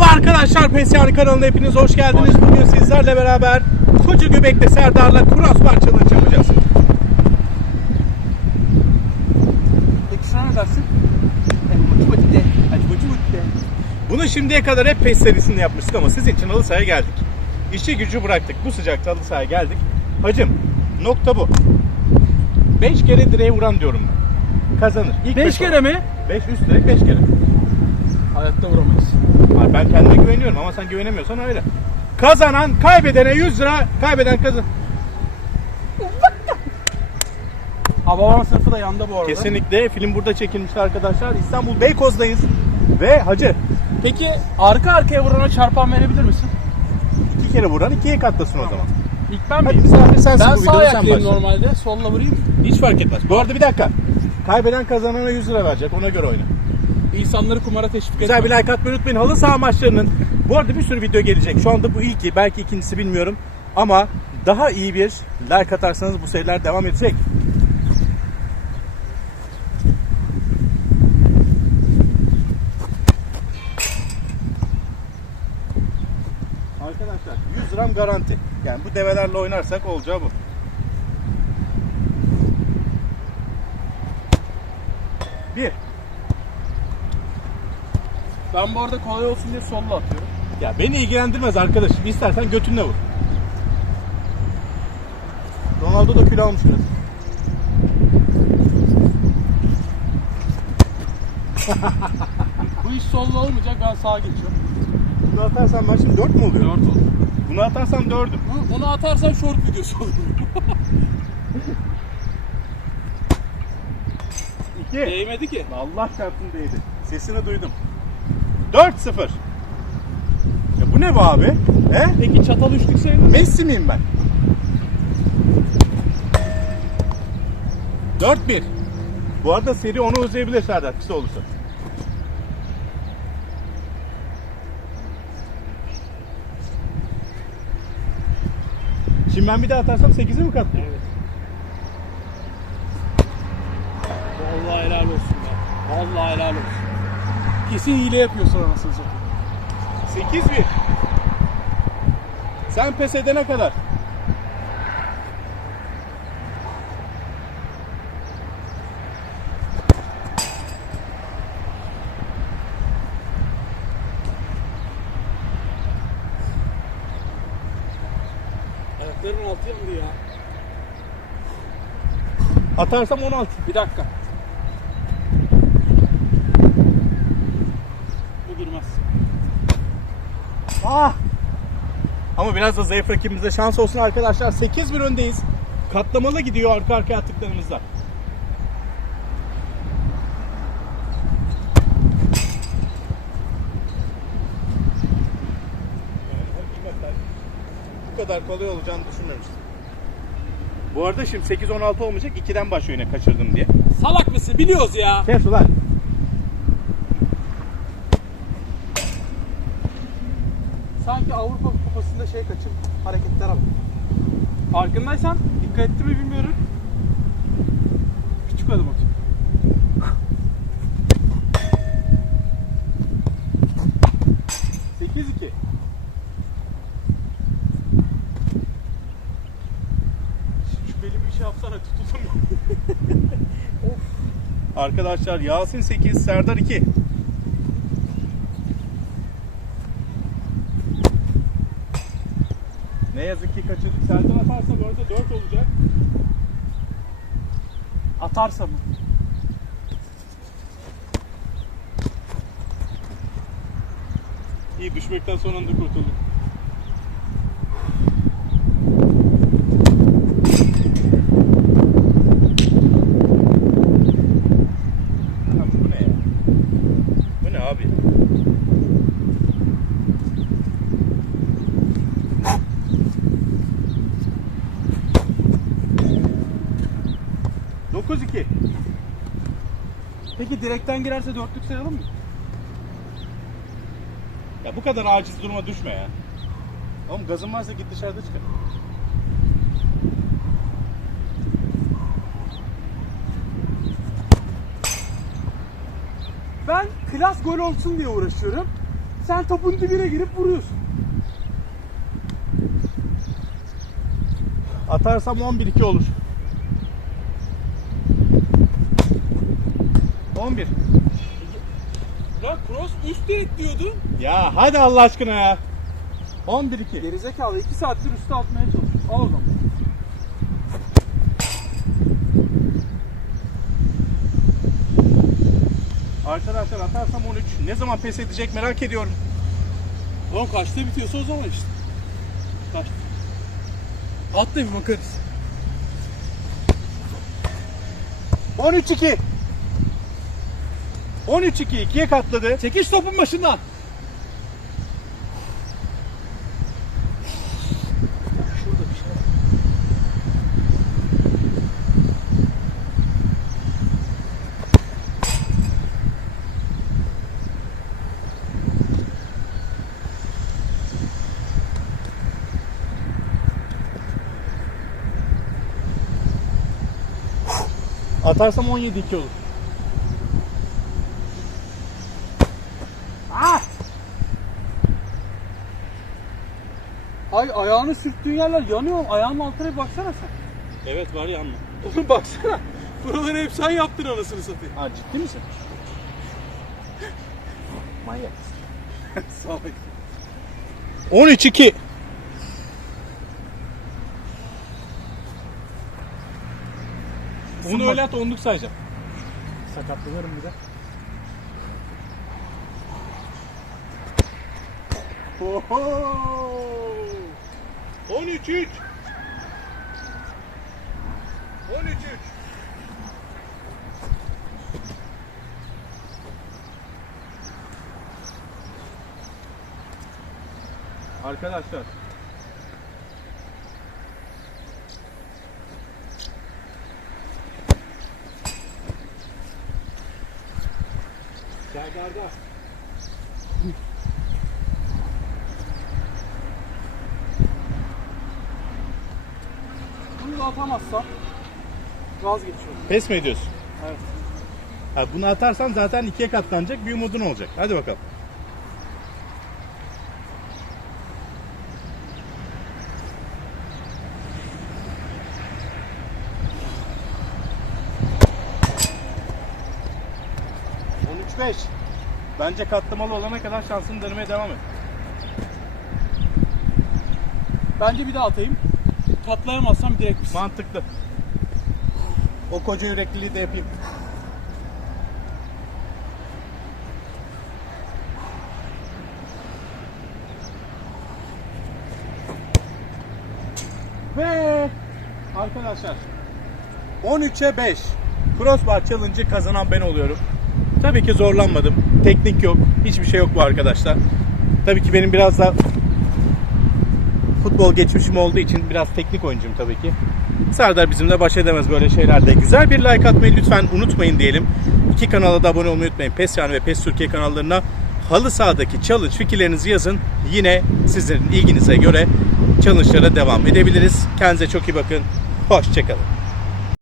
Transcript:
Merhaba arkadaşlar Pesyan kanalına hepiniz hoş geldiniz. Bugün sizlerle beraber Koca Göbek'te Serdar'la crossbar challenge yapacağız. Peki şuna ne dersin? Bunu şimdiye kadar hep PES serisinde yapmıştık ama sizin için halı sahaya geldik. İşi gücü bıraktık. Bu sıcakta halı sahaya geldik. Hacım nokta bu. 5 kere direğe vuran diyorum ben. Kazanır. İlk 5 beş kere mi? 5 üst direk 5 kere. Hayatta vuramayız. Hayır, Ben kendime güveniyorum ama sen güvenemiyorsan öyle. Kazanan kaybedene 100 lira, kaybeden kazan. Hababam sınıfı da yanda bu arada. Kesinlikle film burada çekilmişti arkadaşlar. İstanbul Beykoz'dayız. Ve hacı Peki arka arkaya vurana çarpan verebilir misin? iki kere vuran ikiye katlasın o zaman. İlk ben Hadi miyim? misafir sensin Ben sağ sen ayaklıyım normalde. Solla vurayım. Hiç fark etmez. Bu arada bir dakika. Kaybeden kazanana 100 lira verecek. Ona göre oyna. İnsanları kumara teşvik Güzel etme. bir like atmayı unutmayın. Halı saha maçlarının bu arada bir sürü video gelecek. Şu anda bu ilki, belki ikincisi bilmiyorum. Ama daha iyi bir like atarsanız bu seriler devam edecek. Arkadaşlar 100 gram garanti. Yani bu develerle oynarsak olacağı bu. Bir. Ben bu arada kolay olsun diye solla atıyorum. Ya beni ilgilendirmez arkadaşım. İstersen götünle vur. Ronaldo da kilo almış biraz. Bu iş solla olmayacak ben sağa geçiyorum. Bunu atarsan ben şimdi 4 mü oluyor? 4 oldu. Bunu atarsam 4'üm. Bu, bunu atarsan short videosu olur. 2. Değmedi ki. Allah çarpsın değdi. Sesini duydum. 4-0. Ya bu ne bu abi? He? Peki çatal üçlük sayılır mı? Messi miyim ben? 4-1. Bu arada seri onu uzayabilir Serdar kısa olursa. Şimdi ben bir daha atarsam 8'e mi katlayayım? Evet. Vallahi helal olsun be. Vallahi helal olsun. Kesin hile yapıyorsun anasını satayım. 8-1. Sen pes edene kadar. Ayakların altı yandı ya. Atarsam 16. Bir dakika. Girmez. Ah! Ama biraz da zayıf rakibimize şans olsun arkadaşlar. 8-1 öndeyiz. Katlamalı gidiyor arka arkaya hakikaten bu kadar kolay olacağını düşünmemiştim. Bu arada şimdi 8-16 olmayacak. 2'den başlıyor yine kaçırdım diye. Salak mısın? Biliyoruz ya. Kes ulan. Sanki Avrupa Kupası'nda şey kaçır hareketler bak. Farkındaysan dikkat etti mi bilmiyorum. Küçük adım atıyor. Sekiz iki. Şu belimi bir şey yapsana tutuldum. Arkadaşlar Yasin 8, Serdar 2. Ne yazık ki kaçırdık. Serdar atarsa bu arada 4 olacak. Atarsa mı? İyi düşmekten son anda kurtulduk. Lan bu ne ya? Bu ne abi? Dokuz iki. Peki direkten girerse dörtlük sayalım mı? Ya bu kadar aciz duruma düşme ya. Oğlum gazın varsa git dışarıda çıkar. Ben klas gol olsun diye uğraşıyorum. sen topun dibine girip vuruyorsun. Atarsam 11-2 olur. 11. Lan cross üst direkt diyordu. Ya hadi Allah aşkına ya. 11-2. Gerizekalı 2 saattir üstü atmaya çalışıyor. Al o zaman. Arkadaşlar atarsam 13. Ne zaman pes edecek merak ediyorum. Oğlum kaçta bitiyorsa o zaman işte. Kaçta? At da bir bakarız. 13-2. 13-2. 2'ye katladı. Çekiş topun başından. Atarsam 17-2 olur. Ah! Ay ayağını sürttüğün yerler yanıyor. Ayağının altına bir baksana sen. Evet var ya anla. Oğlum baksana. Buraları hep sen yaptın anasını satayım. Aa ciddi misin? Manyak. Salak. 13-2. Bunu öyle at onluk sayacağım. Sakatlanırım bir de. Oho! 13-3. 13-3. Arkadaşlar Serdar'da atamazsam vazgeçiyorum. pes mi ediyorsun? Evet. Ha, bunu atarsan zaten ikiye katlanacak bir umudun olacak. Hadi bakalım. beş. Bence katlamalı olana kadar şansını denemeye devam et. Bence bir daha atayım. Katlayamazsam direkt pis. Mantıklı. O koca yürekliliği de yapayım. Ve arkadaşlar 13'e 5 Crossbar Challenge'ı kazanan ben oluyorum. Tabii ki zorlanmadım. Teknik yok. Hiçbir şey yok bu arkadaşlar. Tabii ki benim biraz da futbol geçmişim olduğu için biraz teknik oyuncuyum tabii ki. Serdar bizimle baş edemez böyle şeylerde. Güzel bir like atmayı lütfen unutmayın diyelim. İki kanala da abone olmayı unutmayın. PES Yani ve PES Türkiye kanallarına halı sahadaki challenge fikirlerinizi yazın. Yine sizlerin ilginize göre challenge'lara devam edebiliriz. Kendinize çok iyi bakın. Hoşçakalın.